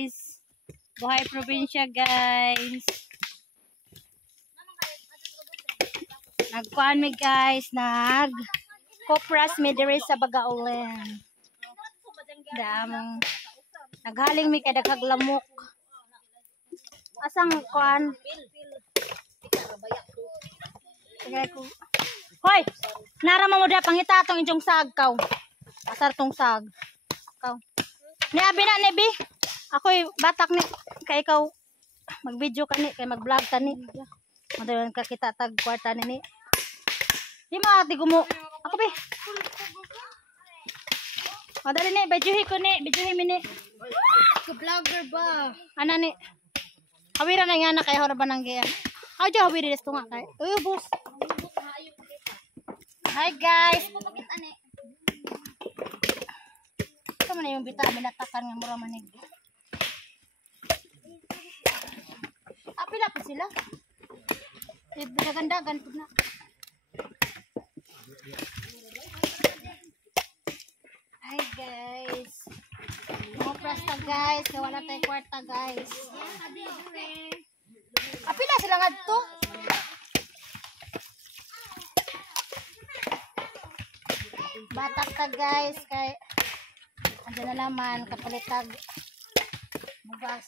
guys. Buhay probinsya guys. Nagkuhan mi guys, kopras mi diri sa Bagaulen. Damang naghaling mi kada kaglamok. Asang kuan? Hoy, narama mo da pangita tong inyong sag kaw. Asar tong sag. Kaw. Ni abi na ni bi. Ako'y batak ni kay ikaw mag-video ka ni kay mag-vlog ta ni. Madayon ka kita tag kwarta ni. Di mo ati gumo. Ako bi. Madali ni bajuhi ko ni, bajuhi mi ni. Ka vlogger ba? Ana ni. Hawira na nga na kay hora ba nang giyan. How do hawira des tunga kay? Boss. Hi guys. Ito man yung bita binatakan nga mura manig. Apila pa sila? Dagan-dagan pud na. Hi guys. Mo prasta guys, kay wala tay kwarta guys. Apila sila ngadto? Batak ta guys kay andyan na naman kapalitag bugas.